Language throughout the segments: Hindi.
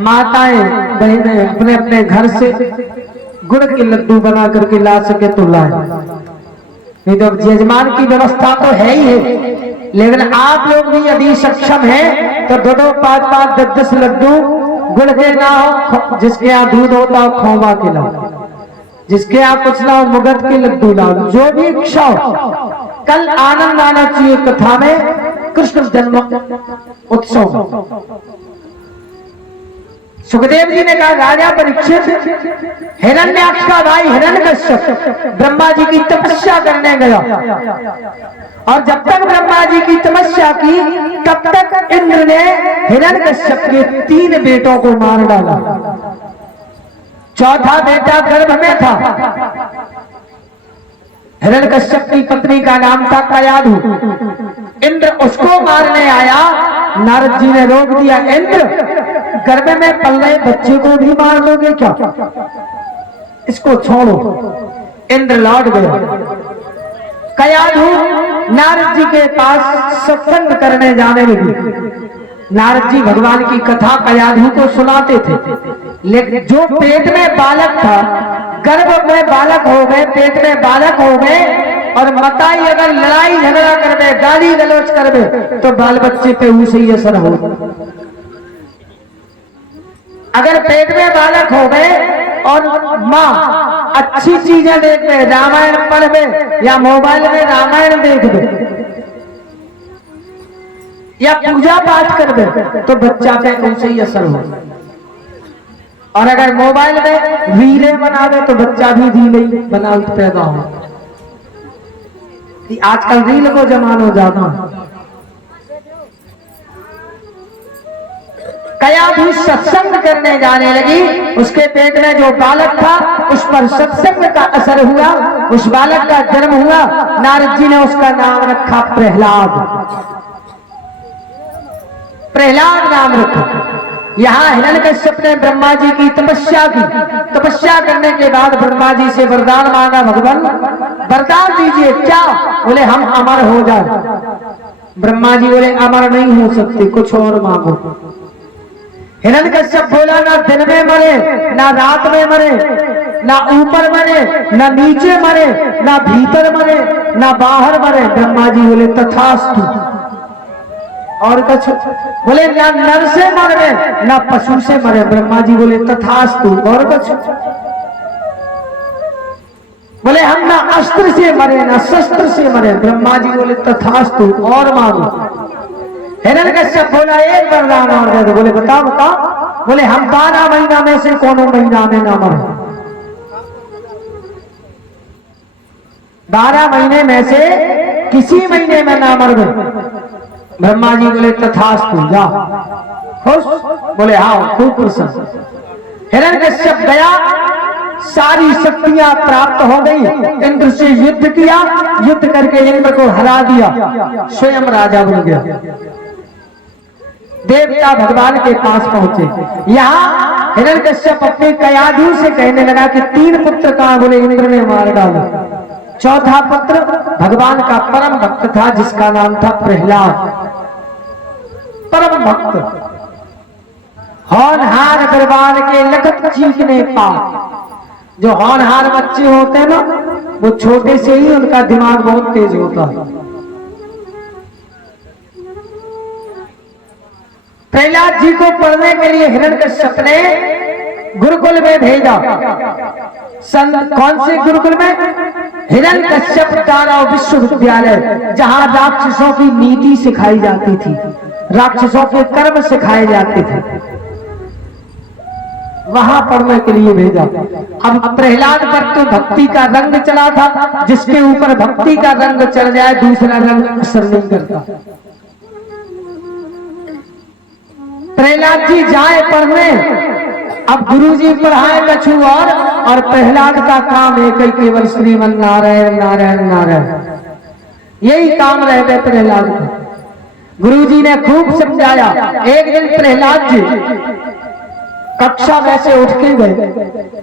माताएं बहनें अपने अपने घर से गुड़ के लड्डू बना करके ला सके तो लाए, नहीं तो यजमान की व्यवस्था तो है ही है, लेकिन आप लोग भी यदि सक्षम हैं तो दो दो पांच पांच 10-10 लड्डू गुड़ के ना हो, जिसके यहाँ दूध होता हो खोवा के लाओ, जिसके यहाँ कुछ ना हो मुगद के लड्डू लाओ, जो भी इच्छा हो। कल आनंद आना चाहिए कथा में, कृष्ण जन्म उत्सव। सुखदेव जी ने कहा राजा परीक्षित, हिरण्याक्ष का भाई हिरण्यकश्यप ब्रह्मा जी की तपस्या करने गया, और जब तक ब्रह्मा जी की तपस्या की तब तक इंद्र ने हिरण्यकश्यप के 3 बेटों को मार डाला। चौथा बेटा गर्भ में था। हिरण्यकश्यप की पत्नी का नाम था कयाधु। इंद्र उसको मारने आया, नारद जी ने रोक दिया, इंद्र गर्भ में पल रहे बच्चे को भी मार दोगे क्या, इसको छोड़ो। इंद्र लौट गया। कयाधु नारद जी के पास सत्संग करने जाने लगी। नारद जी भगवान की कथा कयाधु को सुनाते थे, लेकिन जो पेट में बालक था, गर्भ में बालक हो गए, पेट में बालक हो गए, और मताई अगर लड़ाई झगड़ा कर दे, गाली गलौज कर दे, तो बाल बच्चे पे उसे ही असर हो। अगर पेट में बालक हो गए और माँ अच्छी चीजें देख दे, रामायण पढ़ दे या मोबाइल में रामायण देख दे या पूजा पाठ कर दे, तो बच्चा पे उनसे ही असर हो। और अगर मोबाइल में रीलें बना दे तो बच्चा भी रील बना पैदा हो। आजकल रील को जमाना ज्यादा है। कयाधु सत्संग करने जाने लगी, उसके पेट में जो बालक था उस पर सत्संग का असर हुआ, उस बालक का जन्म हुआ। नारद जी ने उसका नाम रखा प्रहलाद। प्रहलाद नाम रखा। यहाँ हिरण्यकश्यप ने ब्रह्मा जी की तपस्या की। तपस्या करने के बाद ब्रह्मा जी से वरदान मांगा, भगवान वरदान दीजिए। क्या? बोले हम अमर हो जाए। ब्रह्मा जी बोले अमर नहीं हो सकते, कुछ और मांगो। हिरण्यकश्यप बोला ना दिन में मरे, ना रात में मरे, ना ऊपर मरे, ना नीचे मरे, ना भीतर मरे, ना बाहर मरे। ब्रह्मा जी बोले तथास्तु। और कुछ? बोले ना नर से मरे, ना पशु से मरे। ब्रह्मा जी बोले तथास्तु। और कुछ? बोले हम ना अस्त्र से मरे, ना शस्त्र से मरे। ब्रह्मा जी बोले तथास्तु। और मांगो। हिरण्यकश्यप बोला एक वरदान और दे दो। बोले बताओ बताओ। बोले हम 12 महीना में से कोनो महीना में ना मरे। 12 महीने में से किसी महीने में ना मर गए। ब्रह्मा जी बोले तथास्तु। जा खुश? बोले हाँ खूब प्रसन्न। हिरण्यकश्यप गया, सारी शक्तियां प्राप्त हो गई। इंद्र से युद्ध किया, युद्ध करके इंद्र को हरा दिया, स्वयं राजा बन गया। देवता भगवान के पास पहुंचे। यहाँ हिरण्यकश्यप अपने कयाधु से कहने लगा कि 3 पुत्र कहां? बोले इंद्र ने मार डाला। चौथा पुत्र भगवान का परम भक्त था, जिसका नाम था प्रहलाद। परम भक्त, होनहार दरबार के लखत चीखने पा। जो होनहार बच्चे होते हैं ना, वो छोटे से ही उनका दिमाग बहुत तेज होता है। प्रहलाद जी को पढ़ने के लिए हिरण्यकश्यप ने गुरुकुल में भेजा। कौन से गुरुकुल में? हिरण्यकश्यप दानव विश्वविद्यालय, जहां राक्षसों की नीति सिखाई जाती थी, राक्षसों के कर्म सिखाए जाते थे, वहां पढ़ने के लिए भेजा। अब प्रहलाद पर तो भक्ति का रंग चला था, जिसके ऊपर भक्ति का रंग चढ़ जाए दूसरा रंग असर नहीं करता। प्रहलाद जी जाए पढ़ने। अब गुरुजी पढ़ाए कछु और प्रहलाद का काम एक ही, केवल श्रीमन नारायण नारायण नारायण, यही काम रह गए प्रहलाद का। गुरुजी ने खूब समझाया। एक दिन प्रहलाद जी कक्षा में से उठ के गए,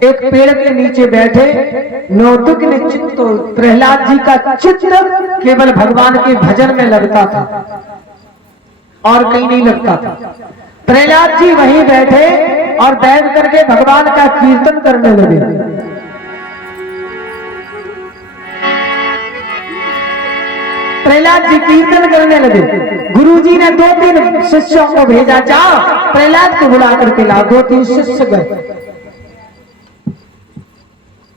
एक पेड़ के नीचे बैठे। नौतुक ने चित्त, प्रहलाद जी का चित्र केवल भगवान के भजन में लगता था और कहीं नहीं लगता था। प्रहलाद जी वहीं बैठे और बैठ करके भगवान का कीर्तन करने लगे। प्रहलाद जी कीर्तन करने लगे। गुरुजी ने 2-3 शिष्यों को भेजा, जाओ प्रहलाद को बुला करके लाओ। 2-3 शिष्य गए,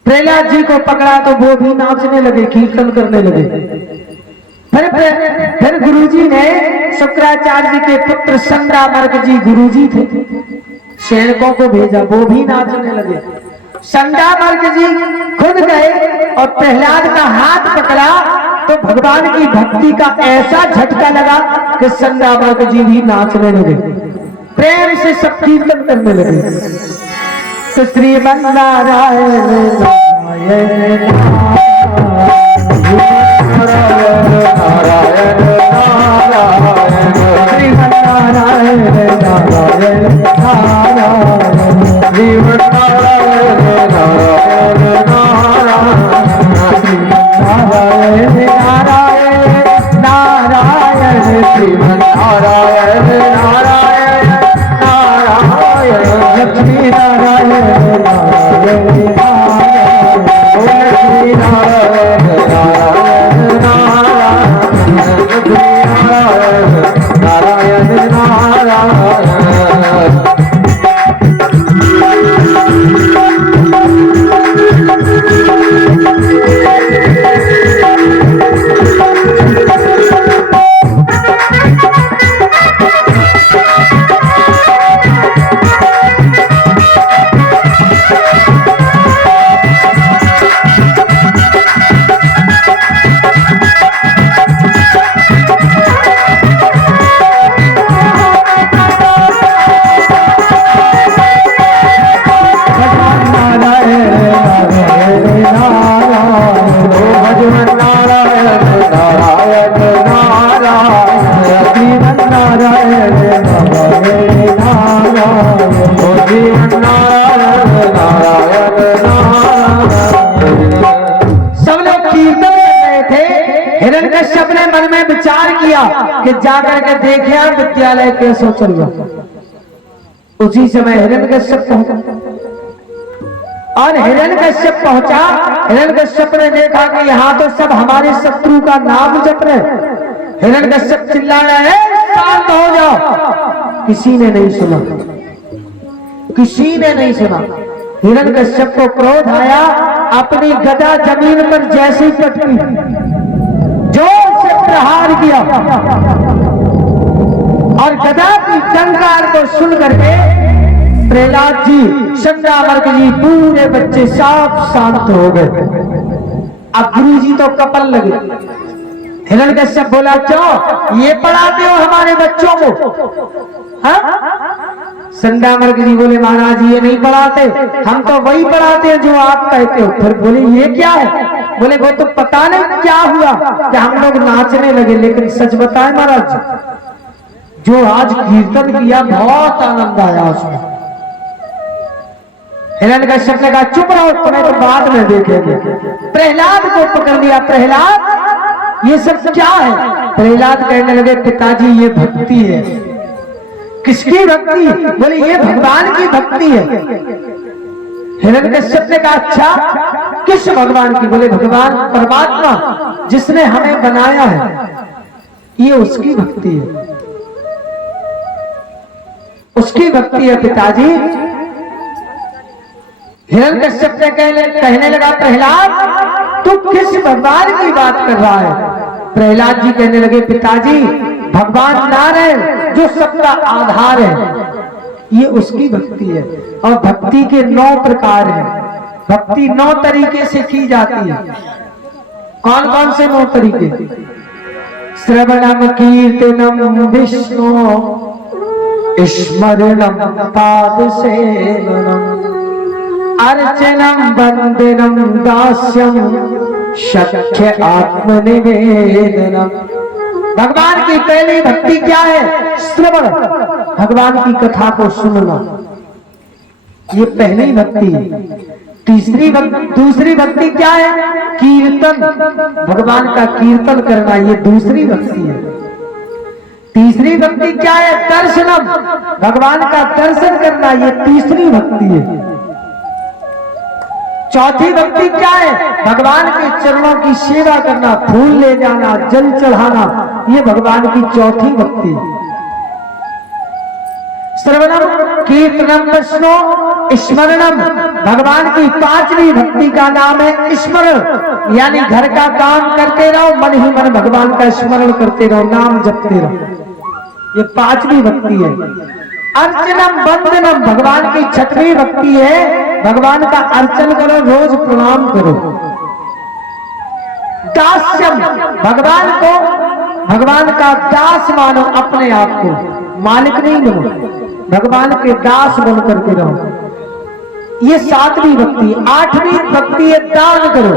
प्रहलाद जी को पकड़ा तो वो भी नाचने लगे, कीर्तन करने लगे। फिर गुरुजी ने शुक्राचार्य जी के पुत्र संडामर्क जी गुरुजी थे, सेवकों को भेजा, वो भी नाचने लगे। संडामर्क जी खुद गए और प्रहलाद का हाथ पकड़ा तो भगवान की भक्ति का ऐसा झटका लगा कि संडामर्क जी भी नाचने लगे, प्रेम से सब कीर्तन करने लगे। तो श्रीमन्नारायण नारायण कि जाकर के देखे विद्यालय कैसे चल गया। उसी समय हिरण्यकश्यप पहुंचा और हिरण्यकश्यप पहुंचा। हिरण्यकश्यप ने देखा कि यहाँ तो सब हमारे शत्रु का नाम जप रहे। हिरण्यकश्यप चिल्ला रहे, शांत हो जाओ। किसी ने नहीं सुना, किसी ने नहीं सुना। हिरण्यकश्यप को क्रोध आया, अपनी गदा जमीन पर जैसे ही पटकी, जोर से प्रहार किया और गदा की टंकार को सुन करके प्रहलाद जी, संडामर्क जी, पूरे बच्चे सब शांत हो गए। अब गुरु जी तो कपल लगे। हिरण्यकश्यप बोला, क्यों ये पढ़ाते हो हमारे बच्चों को? हाँ? संडामर्क जी बोले, महाराज ये नहीं पढ़ाते, हम तो वही पढ़ाते हैं जो आप कहते हो। फिर बोले, ये क्या है? बोले, वो तो पता नहीं क्या हुआ कि हम लोग नाचने लगे, लेकिन सच बताएं महाराज, जो आज कीर्तन किया बहुत आनंद आया उसमें। हिरण्यकश्यप ने कहा, चुप रहो, तुम्हें तो बाद में देखेंगे। प्रहलाद को पकड़ लिया। प्रहलाद, ये सब क्या है? प्रहलाद कहने लगे, पिताजी ये भक्ति है। किसकी भक्ति? बोले, ये भगवान की भक्ति है। हिरण्यकश्यप ने कहा, अच्छा किस भगवान की? बोले, भगवान परमात्मा जिसने हमें बनाया है, ये उसकी भक्ति है, उसकी भक्ति है पिताजी। हिरण्यकश्यप ने कहने लगा, प्रहलाद तू किस भगवान की बात कर रहा है? प्रहलाद जी कहने लगे, पिताजी भगवान नारायण जो सबका आधार है, ये उसकी भक्ति है। और भक्ति के 9 प्रकार हैं। भक्ति 9 तरीके से की जाती है। कौन कौन से 9 तरीके? श्रवणम कीर्तनम विष्णु स्मरणम पाद सेवनम अर्चनम वंदनम दास्यम शक्य आत्मनिवेदनम। भगवान की पहली भक्ति क्या है? श्रवण, भगवान की कथा को सुनना, ये पहली भक्ति है। दूसरी भक्ति क्या है? कीर्तन, भगवान का कीर्तन करना, ये दूसरी भक्ति है। तीसरी भक्ति क्या है? दर्शनम, भगवान का दर्शन करना, का ये तीसरी भक्ति है। चौथी भक्ति क्या है? भगवान के चरणों की सेवा करना, फूल ले जाना, जल चढ़ाना, ये भगवान की चौथी भक्ति है। श्रवणम कीर्तनम वैष्णो स्मरणम, भगवान की पांचवी भक्ति का नाम है स्मरण, यानी घर का काम करते रहो, मन ही मन भगवान का स्मरण करते रहो, नाम जपते रहो, ये पांचवी भक्ति है। अर्चनम वंदनम, भगवान की छठवीं भक्ति है, भगवान का अर्चन करो, रोज प्रणाम करो। दास्यम, भगवान को भगवान का दास मानो, अपने आप को मालिक नहीं बनो, भगवान के दास बन करके रहो, ये सातवीं भक्ति। आठवीं भक्ति है दान करो,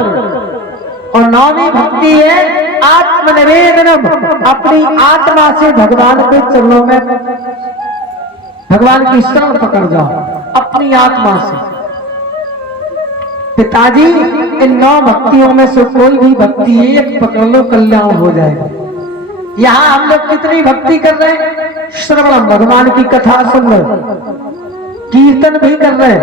और नौवीं भक्ति है आत्मनिवेदनम, अपनी आत्मा से भगवान के चरणों में भगवान की शरण पकड़ जाओ, अपनी आत्मा से। पिताजी इन 9 भक्तियों में से कोई भी भक्ति एक पकड़ लो, कल्याण हो जाएगा। यहाँ हम लोग कितनी भक्ति कर रहे हैं? श्रवणम, भगवान की कथा सुन रहे, कीर्तन भी कर रहे,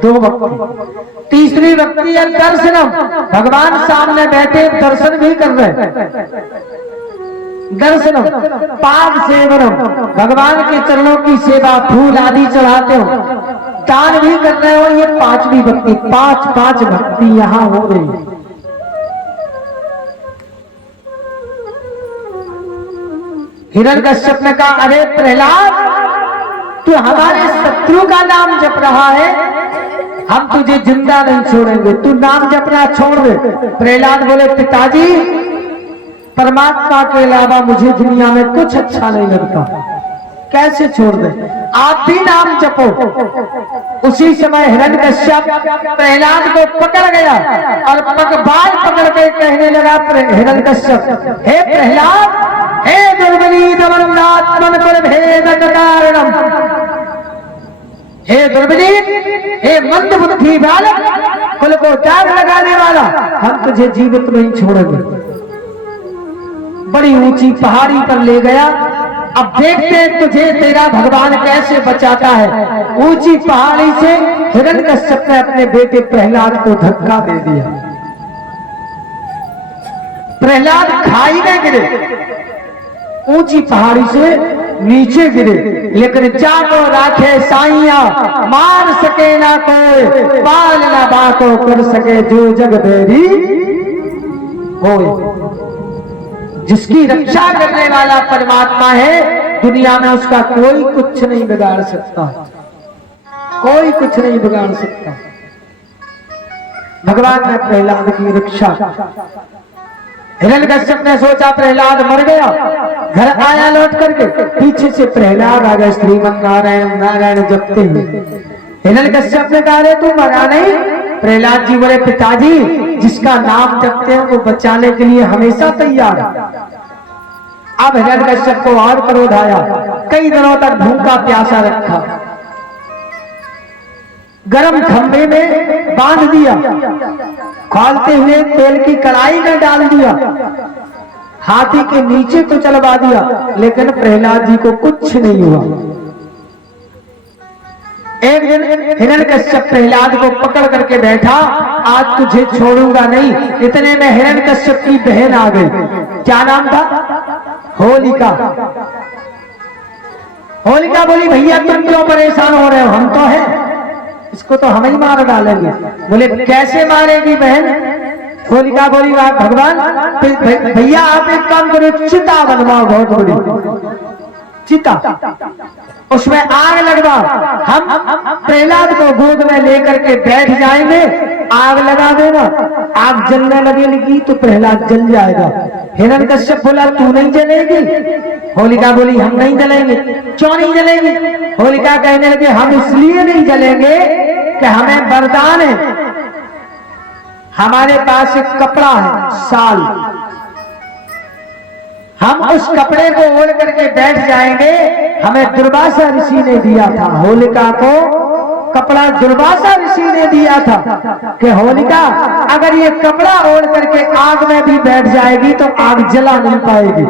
2 भक्ति। तीसरी भक्ति है दर्शनम, भगवान सामने बैठे दर्शन भी कर रहे, दर्शनम। पाद सेवनम, भगवान के चरणों की सेवा, फूल आदि चढ़ाते हो, दान भी कर रहे हो, ये पांचवी भक्ति। 5 भक्ति यहाँ हो रही। हिरण्यकश्यप ने कहा, अरे प्रहलाद, तू हमारे शत्रु का नाम जप रहा है, हम तुझे जिंदा नहीं छोड़ेंगे, तू नाम जपना छोड़ दे। प्रहलाद बोले, पिताजी परमात्मा के अलावा मुझे दुनिया में कुछ अच्छा नहीं लगता, कैसे छोड़ दे, आप भी नाम जपो। उसी समय हिरण्यकश्यप प्रहलाद को पकड़ गया और बाल पकड़ कर कहने लगा, हिरण्यकश्यप, हे प्रहलाद, हे दुर्बली दमनात्मन कुल भेद कारणम, हे दुर्बली, हे मंद बुद्धि बालक, कुल को दाग लगाने वाला, हम तुझे जीवित नहीं छोड़ेंगे। बड़ी ऊंची पहाड़ी पर ले गया, अब देखते हैं तुझे तेरा भगवान कैसे बचाता है। ऊंची पहाड़ी से हिरण्यकश्यप ने अपने बेटे प्रहलाद को धक्का दे दिया, प्रहलाद खाई में गिरे, ऊंची पहाड़ी से नीचे गिरे। लेकिन जाको राखे साइया, मार सके ना कोई, पाल ना बाको कर सके जो जग बेरी होए। जिसकी रक्षा करने वाला परमात्मा है, दुनिया में उसका कोई कुछ नहीं बिगाड़ सकता, कोई कुछ नहीं बिगाड़ सकता। भगवान ने प्रहलाद की रक्षा। हिरण्यकश्यप ने सोचा प्रहलाद मर गया, घर आया लौट करके, पीछे से प्रहलाद आ गया श्रीमन नारायण नारायण जपते हुए। हिरण्यकश्यप ने कहा, रे तू मरा नहीं? प्रहलाद जी बोले, पिताजी जिसका नाम जपते हैं वो बचाने के लिए हमेशा तैयार। अब हिरण्यकश्यप को और क्रोध आया, कई दिनों तक भूखा प्यासा रखा, गरम खंभे में बांध दिया, खोलते हुए तेल की कढ़ाई में डाल दिया, हाथी के नीचे तो चलवा दिया, लेकिन प्रहलाद जी को कुछ नहीं हुआ। एक दिन हिरण्यकश्यप प्रहलाद को पकड़ करके बैठा, आज तुझे छोड़ूंगा नहीं। इतने में हिरण्यकश्यप की बहन आ गई, क्या नाम था? होलिका। होलिका बोली, भैया तुम क्यों परेशान हो रहे हो, हम तो हैं, इसको तो हम ही मार डालेंगे। बोले, कैसे मारेगी बहन? होलिका बोली, भगवान भैया आप एक काम करो, चिता बनवाओ, बहुत बड़ी चिता, उसमें आग लगवाओ, हम प्रहलाद को गोद में लेकर के बैठ जाएंगे, आग लगा देना, आग जलने लगेगी तो प्रहलाद जल जाएगा। हिरण्यकश्यप बोला, तू नहीं जलेगी? होलिका बोली, हम नहीं जलेंगे। क्यों नहीं जलेंगे? होलिका कहने लगे, हम इसलिए नहीं जलेंगे कि हमें वरदान है, हमारे पास एक कपड़ा है, शाल, हम उस कपड़े को ओढ़ करके बैठ जाएंगे, हमें दुर्वासा ऋषि ने दिया था। होलिका को कपड़ा दुर्वासा ऋषि ने दिया था कि होलिका अगर ये कपड़ा ओढ़ करके आग में भी बैठ जाएगी तो आग जला नहीं पाएगी।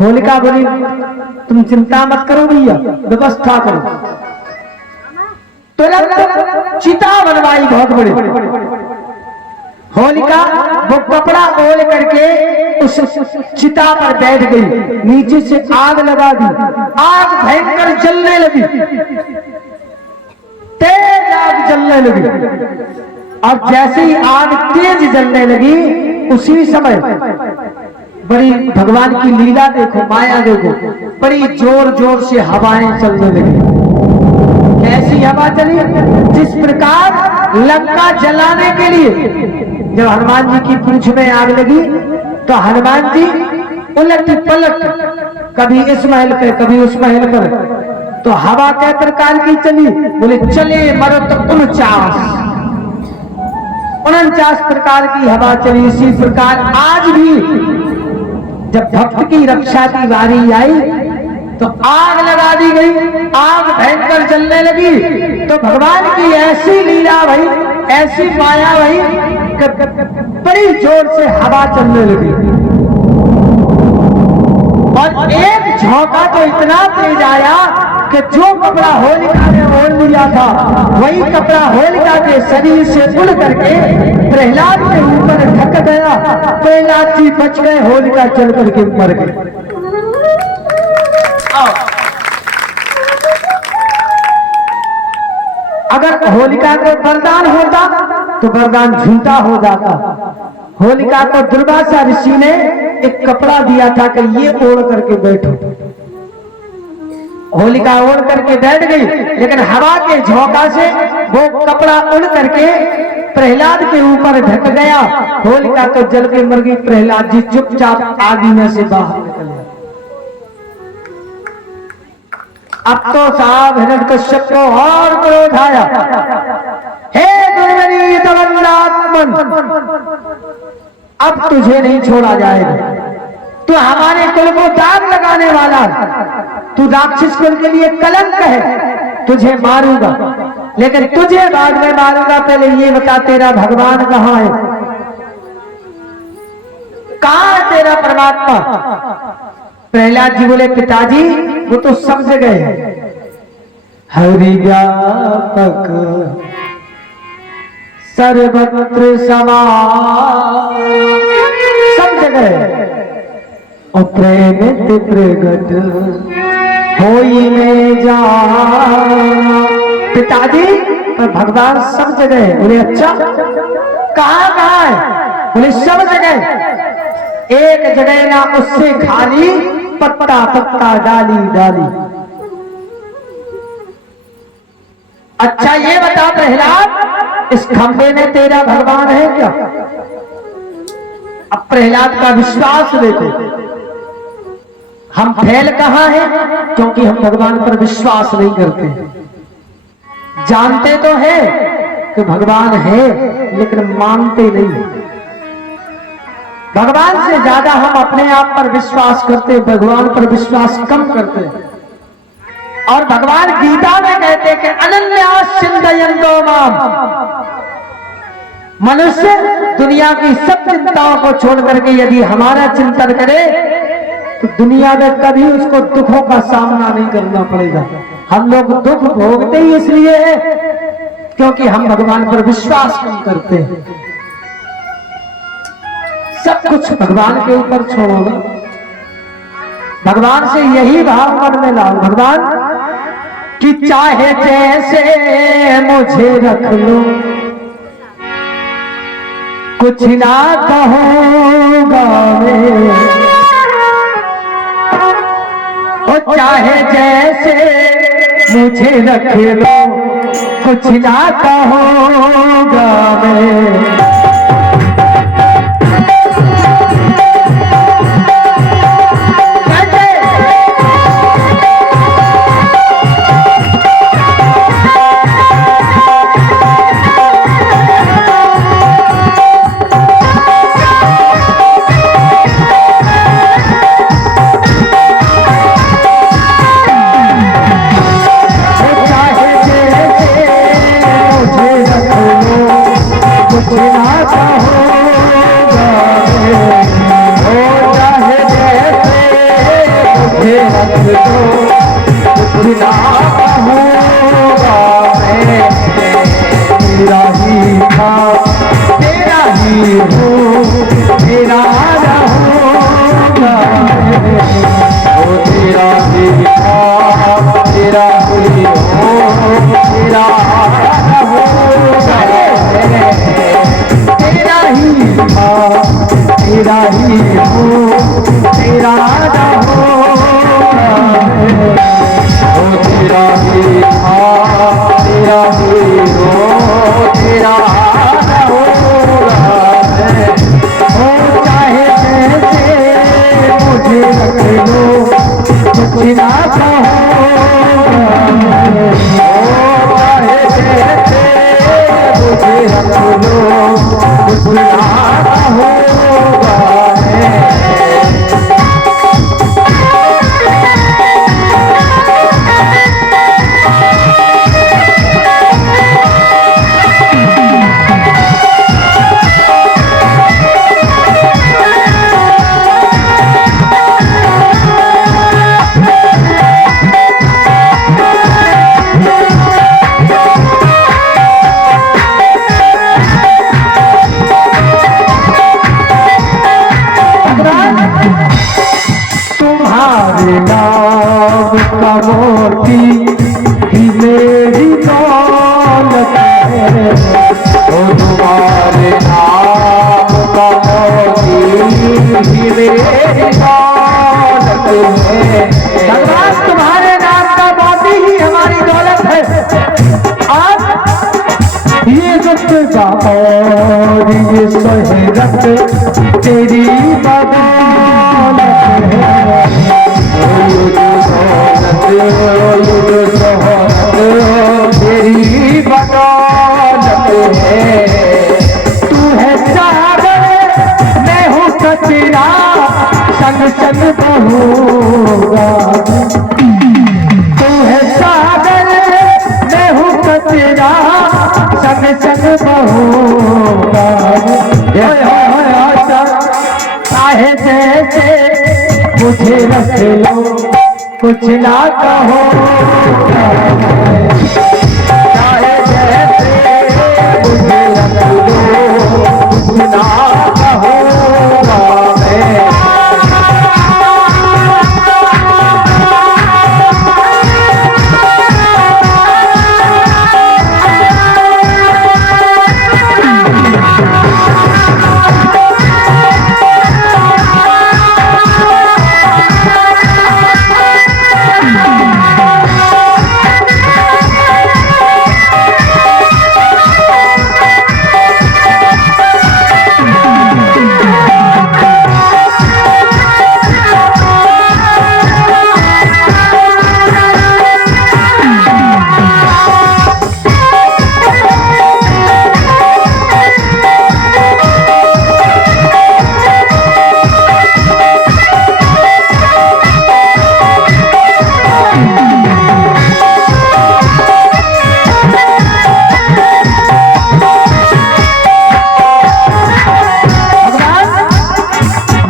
होलिका बोली तुम चिंता मत करो भैया, व्यवस्था करो। तुरंत चिता बनवाई बहुत बड़ी। होलिका वो कपड़ा ओढ़ करके उस चिता पर बैठ गई, नीचे से आग लगा दी, आग भयंकर जलने लगी, तेज आग जलने लगी। और जैसे ही आग तेज जलने लगी उसी समय बड़ी भगवान की लीला देखो, माया देखो, बड़ी जोर जोर से हवाएं चलने लगी। कैसी हवा चली? जिस प्रकार लंका जलाने के लिए जब हनुमान जी की पूंछ में आग लगी तो हनुमान जी उलट पलट, कभी इस महल पे कभी उस महल पर, तो हवा कै प्रकार की चली? बोले चले मरुत 49 प्रकार की हवा चली। इसी प्रकार आज भी जब भक्त की रक्षा की बारी आई तो आग लगा दी गई, आग भयंकर जलने लगी। तो भगवान की ऐसी लीला भई, ऐसी माया भई, बड़ी जोर से हवा चलने लगी और एक झोंका तो इतना तेज आया कि जो कपड़ा होलिका ने ओढ़ लिया था वही कपड़ा होलिका के शरीर से उड़ करके प्रहलाद के ऊपर ढक गया। प्रहलाद जी बच गए, होलिका चल करके मर गए। अगर होलिका को वरदान होता तो वरदान झूठा हो जाता। होलिका को दुर्वासा ऋषि ने एक कपड़ा दिया था कि ये ओढ़ करके बैठो। होलिका ओढ़ करके बैठ गई, लेकिन हवा के झोंका से वो कपड़ा उड़ करके प्रहलाद के ऊपर ढक गया। होलिका तो जल के मर गई, प्रहलाद जी चुपचाप आग में से बाहर निकल गए। अब तो साहब हिरण्यकश्यप को और क्रोध आया। हे दुर्विनीत वंदात्मन, अब तुझे नहीं छोड़ा जाएगा, तू हमारे कुल को दाग लगाने वाला, तू राक्षस कुल के लिए कलंक है, तुझे मारूंगा, लेकिन तुझे बाद में मारूंगा। पहले ये बता तेरा भगवान कहाँ है, कहाँ है तेरा परमात्मा? प्रहलाद जी बोले पिताजी वो तो सब जगह है, हरि व्यापक सर्वत्र समान, सब जगह है, और प्रेम प्रगट होई में जा। पिताजी भगवान सब जगह है। बोले अच्छा कहाँ कहाँ है? बोले सब जगह, एक जगह ना उससे खाली, पत्ता पत्ता डाली डाली। अच्छा ये बता प्रहलाद, इस खंबे में तेरा भगवान है क्या? अब प्रहलाद का विश्वास देखो, हम फैल कहां हैं? क्योंकि हम भगवान पर विश्वास नहीं करते। जानते तो है कि भगवान है, लेकिन मानते नहीं। भगवान से ज्यादा हम अपने आप पर विश्वास करते, भगवान पर विश्वास कम करते। और भगवान गीता में कहते कि अनन्यास चिंतयन्तो माम, मनुष्य दुनिया की सब चिंताओं को छोड़ करके यदि हमारा चिंतन करे तो दुनिया में कभी उसको दुखों का सामना नहीं करना पड़ेगा। हम लोग दुख भोगते ही इसलिए है क्योंकि हम भगवान पर विश्वास कम करते हैं। सब कुछ भगवान के ऊपर छोड़ोगे, भगवान से यही भाव मन में लाओ, भगवान कि चाहे जैसे मुझे रख लो, कुछ ना कहूंगा मैं, ओ चाहे जैसे मुझे रख लो, कुछ ना कहूंगा मैं। कुछ ना ना कहूँगा मैं, तेरा ही था तेरा ही हूँ, तेरा रहूँगा वो तेरा ही था तेरा ही हूँ, तेरा रहूँगा तेरा ही था तेरा ही हूँ, तेरा रहूँगा वो तेरा ही था तेरा ही हूँ, तेरा रहूँगा हो चाहे जैसे मुझे रख लो कुछ ना कहूँगा, हो चाहे जैसे मुझे रख लो कुछ ना कहूँगा। तुम्हारे नाम का मोती ही मेरी दौलत है, ओ तुम्हारे नाम का मोती ही मेरी दौलत है। भगवान तुम्हारे नाम का मोती ही हमारी दौलत है। आज ये रुतबा और ये शोहरत तेरी बदौलत है, तेरी बदौलत है। तू है सागर मैं हूँ कचरा, संग संग बहूँगा। तू है सागर मैं हूँ कचरा, संग संग बहूँगा। चाहे जैसे मुझे रख लो कुछ ना कहो, चाहे जैसे मुझे रख लो कुछ ना कहूँगा मैं।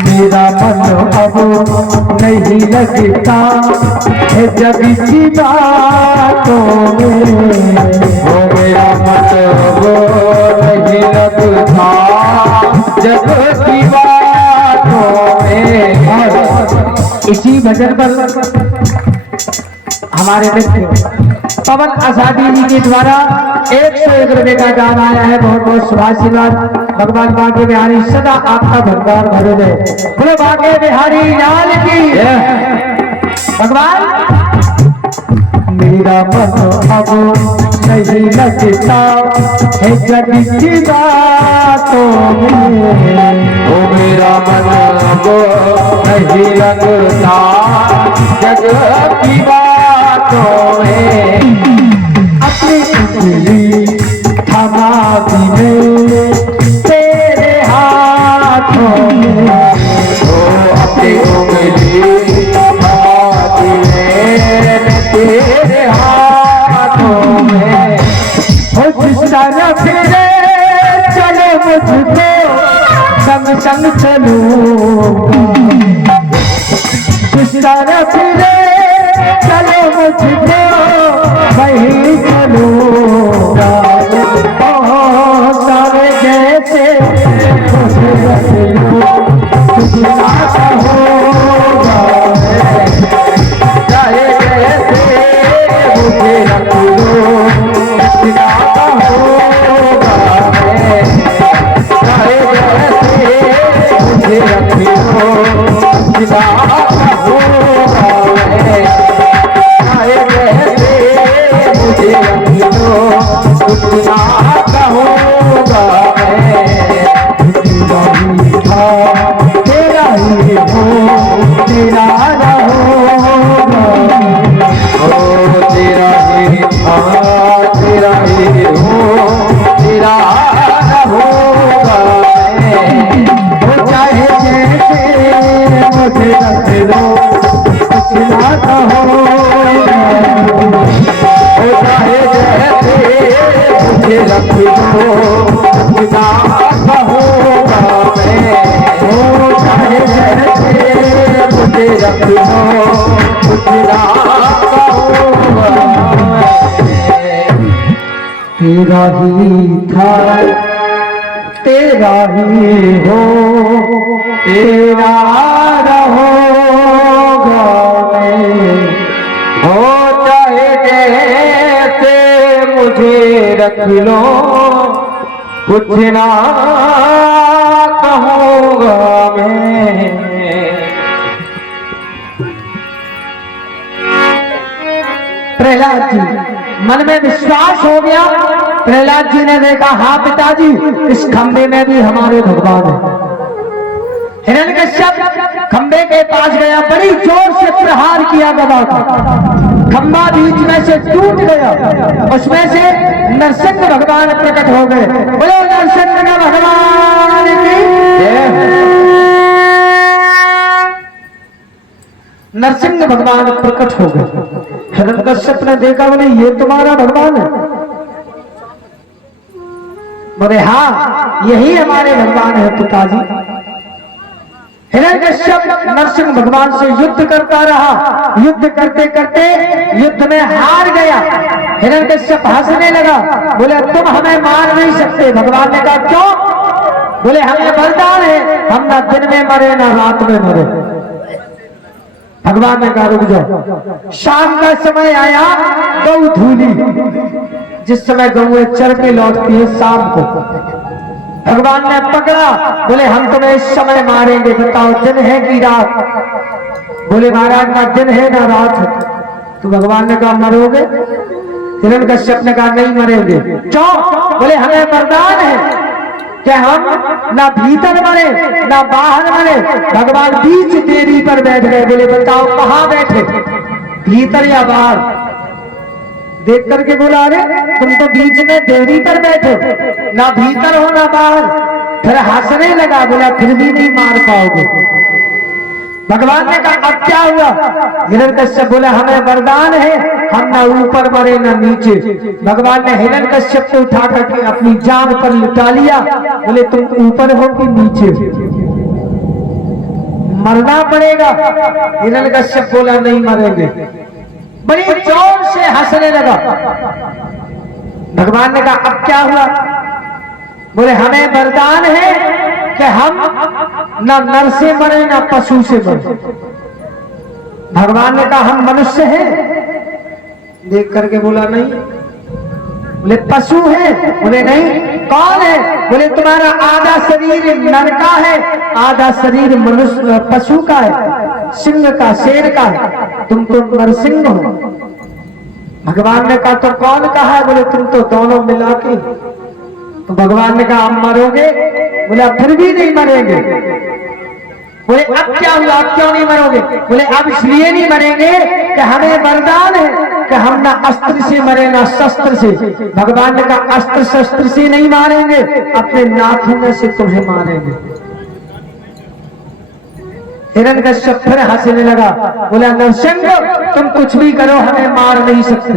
मेरा मन अब नहीं लगता है जब की बातों में, वो मेरा मन अब नहीं लगता जब की बातों में। और इसी भजन पर हमारे मित्र पवन आजादी जी के द्वारा 101 रुपए का दान आया है। बहुत बहुत शुभाशीर्वाद। भगवान बांके बिहारी सदा आपका भंडार भरे दे। बोलो बांके बिहारी लाल की। भगवान मेरा मन अब नहीं लगता है जग की बातों में, ओ मेरा मन अब नहीं लगता जग की बातों में। अपनी उंगली थमा दी मैं तेरे हाथों में, ओ अपनी उंगली थमा दी मैं तेरे हाथों में। हो जिस तरह फिरे चलो मुझको संग संग चलूं, जिस तरह फिरे चलो मुझको तेरा ही हूँ, तेरा रहूँगा मैं। वो चाहे जैसे मुझे रख लो, कुछ ना कहो। वो चाहे जैसे मुझे रख लो, कुछ ना कहूँगा मैं। वो चाहे जैसे मुझे रख लो, कुछ ना कहूँगा मैं। तेरा ही था, तेरा ही हो, तेरा रहोगा मैं। हो चाहे जैसे मुझे रख लो, कुछ ना कहूँगा मैं। प्रहलाद जी मन में विश्वास हो गया। प्रहलाद जी ने देखा, हाँ पिताजी, इस खंबे में भी हमारे भगवान है। हिरण्यकश्यप खंबे के पास गया, बड़ी जोर से प्रहार किया गदा का। खंबा बीच में से टूट गया, उसमें से नरसिंह भगवान प्रकट हो गए। बोलो नरसिंह भगवान की जय। नरसिंह भगवान प्रकट हो गए। हिरण्यकश्यप ने देखा, बोले ये तुम्हारा भगवान है? बोले हाँ, यही हमारे भगवान है पिताजी। हिरण्यकश्यप नरसिंह भगवान से युद्ध करता रहा। युद्ध करते करते युद्ध में हार गया। हिरण्यकश्यप हंसने लगा, बोले तुम हमें मार नहीं सकते। भगवान ने कहा क्यों? बोले हमें वरदान है, हम ना दिन में मरे ना रात में मरे। भगवान ने कहा रुक जाओ। शाम का समय आया, गौ धूली, जिस समय गौएं चर के लौटती है शाम को। भगवान ने पकड़ा, बोले हम तुम्हें इस समय मारेंगे, बताओ दिन है कि रात? बोले महाराज ना दिन है ना रात है। तो भगवान ने कहा मरोगे? हिरण्यकश्यप ने कहा नहीं मरेंगे। क्यों? बोले हमें वरदान है कि हम ना भीतर मरे ना बाहर मरे। भगवान बीच देरी पर बैठ गए। बोले बताओ कहां बैठे, भीतर या बाहर? देख करके बोला अरे तुम तो बीच में देरी पर बैठो, ना भीतर हो ना बाहर। फिर हंसने लगा, बोला फिर भी नहीं मार पाओगे। भगवान ने कहा अब क्या हुआ? हिरण्यकश्यप बोला हमें वरदान है, हम ना ऊपर मरे ना नीचे। भगवान ने हिरण्यकश्यप को उठा करके अपनी जान पर लिटा लिया। बोले तुम ऊपर हो कि नीचे? मरना पड़ेगा। हिरण्यकश्यप बोला नहीं मरेंगे। बड़ी जोर से हंसने लगा। भगवान ने कहा अब क्या हुआ? बोले हमें वरदान है कि हम ना नर से मरे ना पशु से मरे। भगवान ने कहा हम मनुष्य हैं? देख करके बोला नहीं। बोले पशु है? बोले नहीं। कौन है? बोले तुम्हारा आधा शरीर नर का है, आधा शरीर मनुष्य पशु का है, सिंह का, शेर का है, तुम तो नरसिंह हो। भगवान ने कहा तो कौन कहा है? बोले तुम तो दोनों मिला के। तो भगवान ने कहा आप मरोगे? बोले अब फिर भी नहीं मरेंगे। बोले अब क्या हुआ, अब क्यों नहीं मरोगे? बोले अब इसलिए नहीं मरेंगे कि हमें वरदान है कि हम ना अस्त्र से मरे ना शस्त्र से। भगवान ने कहा अस्त्र शस्त्र से नहीं मारेंगे, अपने नाखून से तुम्हें मारेंगे। हिरण्यकश्यप फिर हंसने लगा, बोला नरसिंह तुम कुछ भी करो हमें मार नहीं सकते।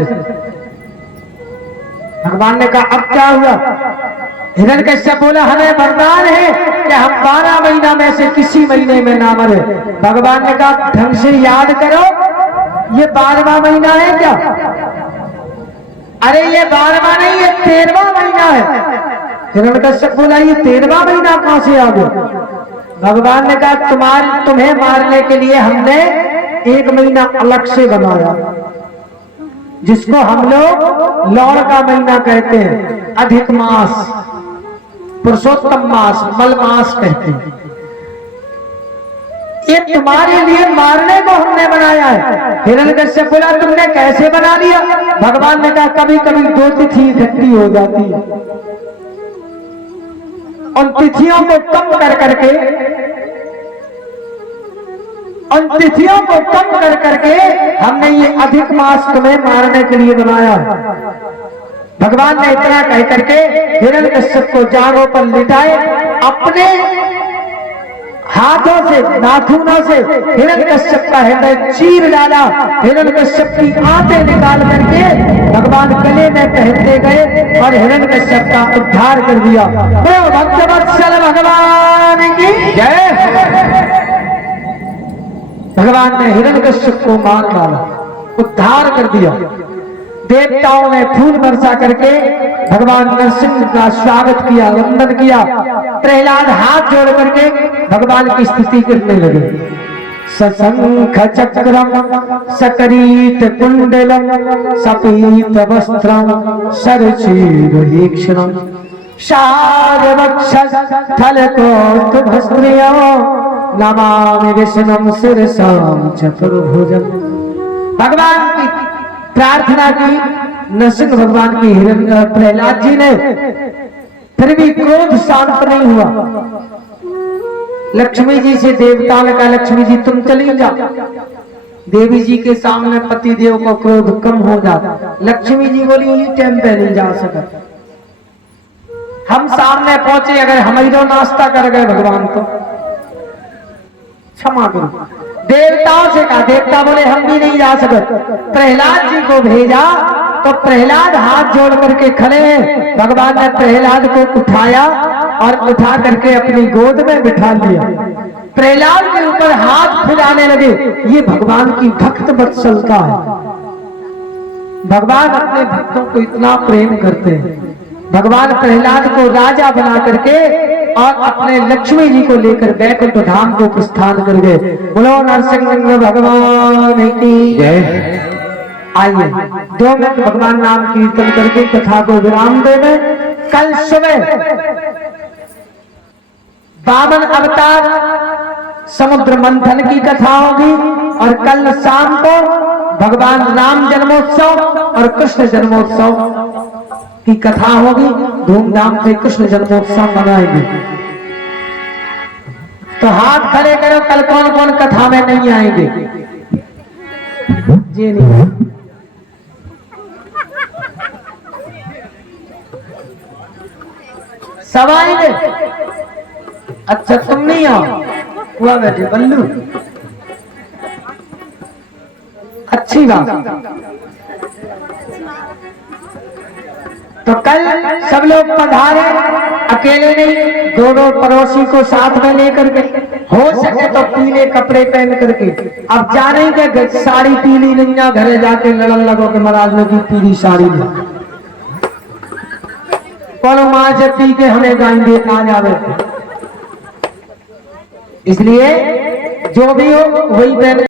भगवान ने कहा अब क्या हुआ? हिरण्यकश्यप बोला हमें वरदान है कि हम 12 महीना में से किसी महीने में ना मरे। भगवान ने कहा ढंग से याद करो, ये 12वां महीना है क्या? अरे ये 12वां नहीं, ये 13वां महीना है। हिरण्यकश्यप बोला ये 13वां महीना कहां से आ गया? भगवान ने कहा तुम्हें मारने के लिए हमने 1 महीना अलग से बनाया, जिसको हम लोग लौड़ का महीना कहते हैं, अधिक मास, पुरुषोत्तम मास, मल मास कहते हैं। ये तुम्हारे लिए मारने को हमने बनाया है। हिरण्यकश्यप बोला तुमने कैसे बना लिया? भगवान ने कहा कभी कभी 2 तिथि इकट्ठी हो जाती है, उन तिथियों को कम कर करके उन तिथियों को कम कर करके हमने ये अधिक मास तुम्हें मारने के लिए बनाया। भगवान ने इतना कह करके हिरण्यकश्यप को जांघों पर लिटाए, अपने हाथों से नाखूनों से हिरण्यकश्यप का हृदय चीर डाला। हिरण्यकश्यप की आंतें निकाल करके भगवान गले में पहनते गए और हिरण्यकश्यप का उद्धार कर दिया। तो भक्तवत्सल भगवान की जय। भगवान ने हिरण्यकश्यप को मार डाला, उद्धार कर दिया। देवताओं ने फूल बरसा करके भगवान नरसिंह का स्वागत किया, वंदन किया। प्रहलाद हाथ जोड़ करके भगवान की स्तुति करने लगे। सशंख चक्रम सकरीत कुंडलम सपीत वस्त्रम सरचीरहीक्षणम शारवक्षस थलकोत्भस्त्रियो नमामि विष्णुं शिरसां चतुर्भुजम्। भगवान की प्रार्थना की नरसिंह भगवान की प्रहलाद जी ने, फिर भी क्रोध शांत नहीं हुआ। लक्ष्मी जी से देवताओं ने कहा, लक्ष्मी जी तुम चली जाओ। देवी जी के सामने पति देव को क्रोध कम हो जाता। लक्ष्मी जी बोली ये टाइम पे नहीं जा सकता, हम सामने पहुंचे, अगर हम जो नाश्ता कर गए भगवान तो क्षमा करो। देवताओं से कहा, देवता बोले हम भी नहीं जा सकते। प्रहलाद जी को भेजा तो प्रहलाद हाथ जोड़ करके खड़े हैं। भगवान ने प्रहलाद को उठाया और उठा करके अपनी गोद में बिठा लिया। प्रहलाद के ऊपर हाथ फैलाने लगे। ये भगवान की भक्त वत्सलता है। भगवान अपने भक्तों को इतना प्रेम करते हैं। भगवान प्रहलाद को राजा बना करके और अपने लक्ष्मी जी को लेकर बैकुंठ धाम को प्रस्थान कर गए। बोलो नरसिंह भगवान की जय। आइए 2 मिनट भगवान नाम कीर्तन करके कथा को विराम देवे। कल सुबह 52 अवतार समुद्र मंथन की कथा होगी और कल शाम को भगवान राम जन्मोत्सव और कृष्ण जन्मोत्सव की कथा होगी। धूमधाम से कृष्ण जन्मोत्सव मनाएंगे। तो हाथ खड़े करो, कल कौन कौन कथा में नहीं आएंगे? जी नहीं, सब आएंगे। अच्छा तुम नहीं आओ, हुआ बैठे बल्लू, अच्छी बात। तो कल सब लोग पधारे, अकेले नहीं, 2 पड़ोसी को साथ में लेकर के, हो सके तो पीले कपड़े पहन करके। अब जाने के साड़ी पीली नहीं ना, घरे जाके लड़न लगो के महाराज ने की पीली साड़ी ली, कौन माँ से पी के हमें गांड देना जावे। इसलिए जो भी हो वही पहन